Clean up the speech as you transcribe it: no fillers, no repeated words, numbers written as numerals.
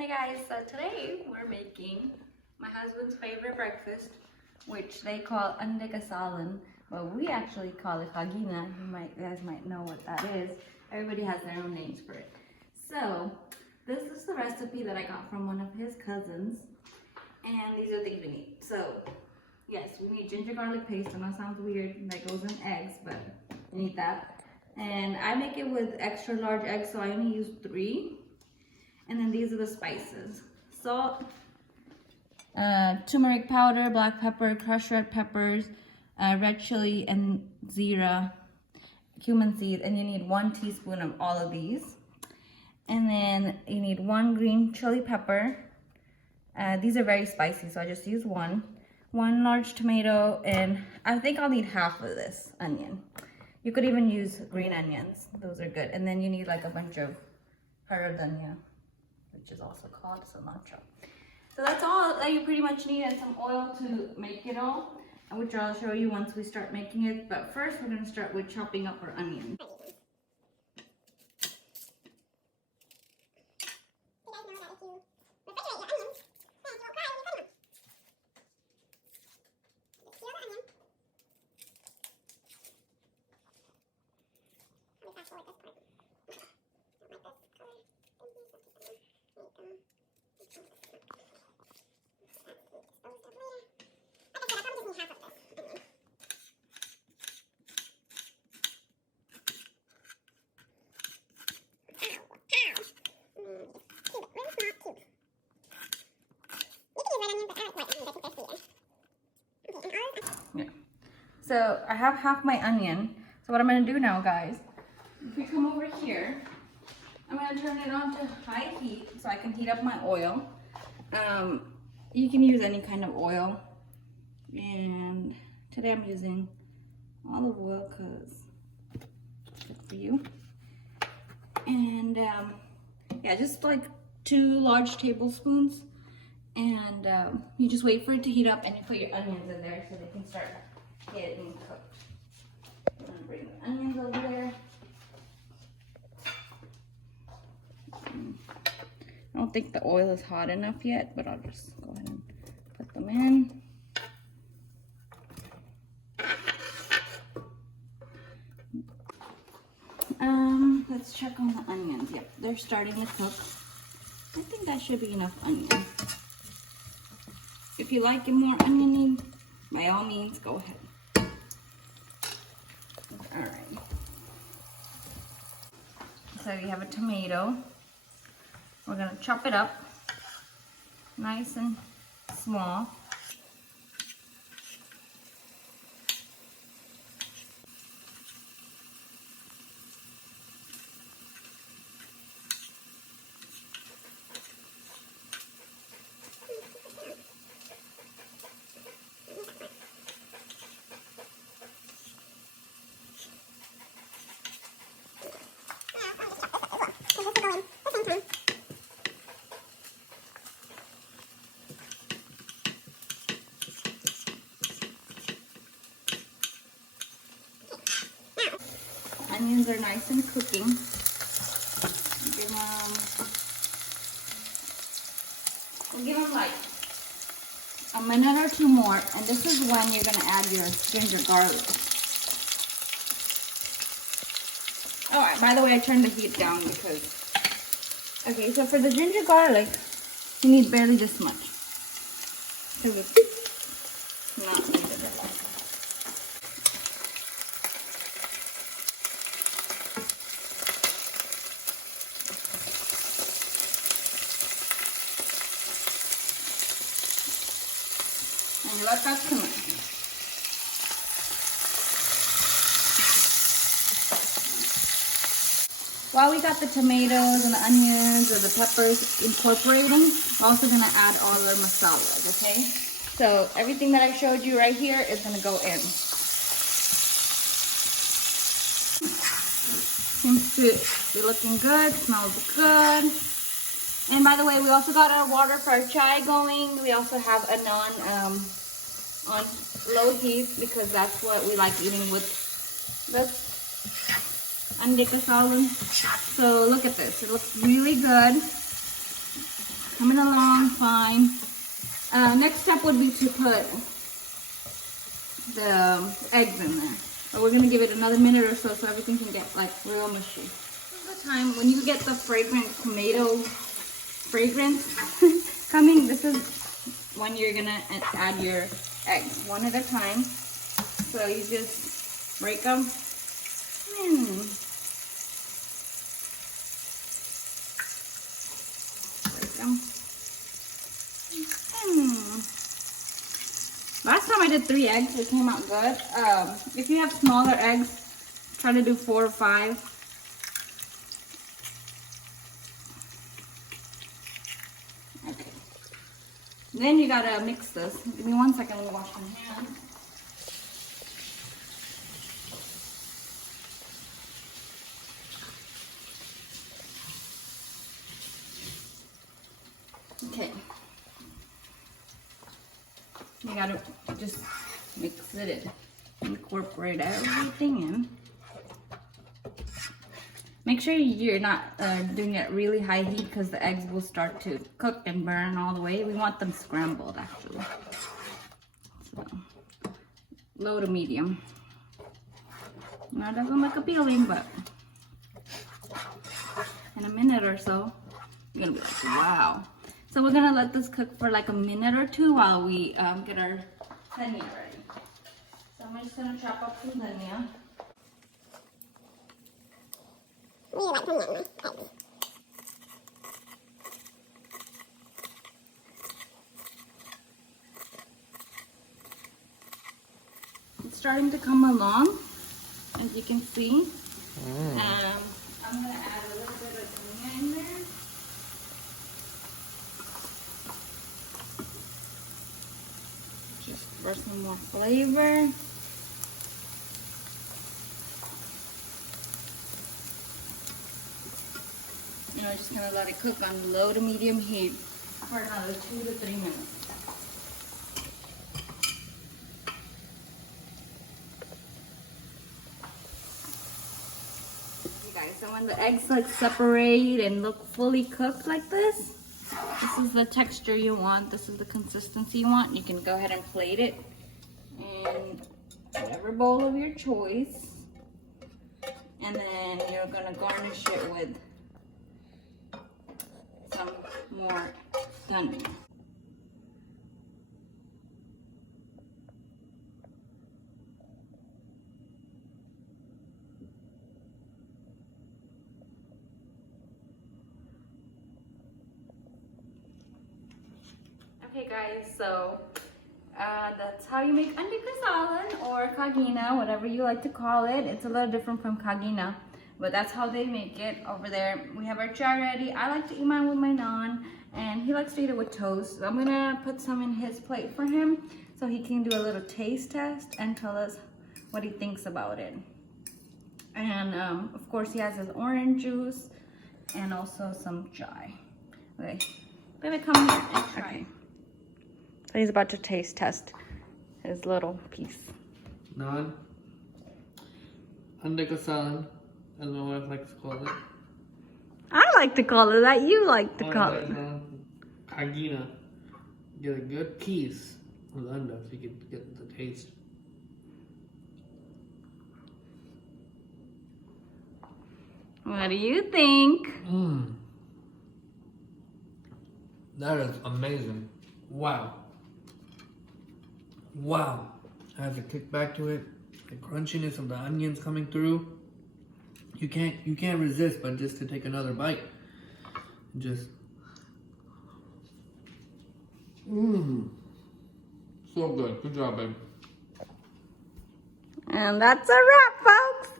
Hi guys, so today we're making my husband's favorite breakfast, which they call andekasalan, but we actually call it kagina. You guys might know what that is. Everybody has their own names for it. So this is the recipe that I got from one of his cousins, and these are things we need. So yes, we need ginger garlic paste. I know it sounds weird, that goes in eggs, but we need that. And I make it with extra large eggs, so I only use 3. And then these are the spices: salt, turmeric powder, black pepper, crushed red peppers, red chili, and zira, cumin seed. And you need 1 teaspoon of all of these. And then you need 1 green chili pepper. These are very spicy, so I just use 1. 1 large tomato, and I think I'll need half of this onion. You could even use green onions; those are good. And then you need like a bunch of haradanya, which is also called cilantro. So that's all that you pretty much need, and some oil to make it all, which I'll show you once we start making it. But first we're going to start with chopping up our onions. Yeah. So I have half my onion. So what I'm going to do now, guys, if we come over here, I'm going to turn it on to high heat so I can heat up my oil. You can use any kind of oil, and today I'm using olive oil because it's good for you. And yeah, just like 2 large tablespoons, and you just wait for it to heat up, and you put your onions in there so they can start getting cooked. I'm gonna bring the onions over there. I don't think the oil is hot enough yet, but I'll just go ahead and put them in. Let's check on the onions. Yep, they're starting to cook. I think that should be enough onion. If you like it more oniony, by all means, go ahead. All right. So you have a tomato. We're gonna chop it up nice and small. Onions are nice and cooking. We'll give them like a minute or 2 more, and this is when you're gonna add your ginger garlic. All right, by the way, I turned the heat down because, okay, so for the ginger garlic, you need barely this much, because it's not needed at all. And you let that simmer. While we got the tomatoes and the onions or the peppers incorporating, we're also going to add all the masalas, okay? So everything that I showed you right here is going to go in. Seems to be looking good, smells good. And by the way, we also got our water for our chai going. We also have a naan on low heat because that's what we like eating with this andekasalan. So look at this. It looks really good. Coming along fine. Next step would be to put the eggs in there. But we're gonna give it another minute or so everything can get like real mushy. This is the time when you get the fragrant tomato fragrance coming. This is when you're gonna add your eggs one at a time. So you just break them. Break them. Last time I did 3 eggs, it came out good. If you have smaller eggs, try to do 4 or 5. Okay. Then you gotta mix this. Give me 1 second, let me wash my hands. Okay. You gotta just mix it in, incorporate everything in. Make sure you're not doing it really high heat because the eggs will start to cook and burn all the way. We want them scrambled actually. So, low to medium. Now it doesn't look appealing, but in a minute or so, you're gonna be like, wow. So we're gonna let this cook for like a minute or 2 while we get our dhania ready. So I'm just gonna chop up some dhania. It's starting to come along, as you can see. I'm gonna add a little bit of dhania in there. Just for some more flavor. You know, just gonna let it cook on low to medium heat for another 2 to 3 minutes. Okay guys, so when the eggs like separate and look fully cooked like this is the texture you want. This is the consistency you want. You can go ahead and plate it in whatever bowl of your choice. And then you're gonna garnish it with some more dhania. Okay guys, so that's how you make andi kasalan or kagina, whatever you like to call it. It's a little different from kagina, but that's how they make it over there. We have our chai ready. I like to eat mine with my naan, and he likes to eat it with toast. So I'm gonna put some in his plate for him so he can do a little taste test and tell us what he thinks about it. And of course he has his orange juice and also some chai. Okay, baby, come here and try. Okay. So he's about to taste test his little piece. Naan, andi kasalan, as my wife likes to call it. I like to call it that. You like to call it. Kagina. Get a good piece of anda so you can get the taste. What do you think? That is amazing. Wow. Wow. It has a kick back to it. The crunchiness of the onions coming through. You can't resist but just to take another bite. Just so good. Good job, babe. And that's a wrap, folks.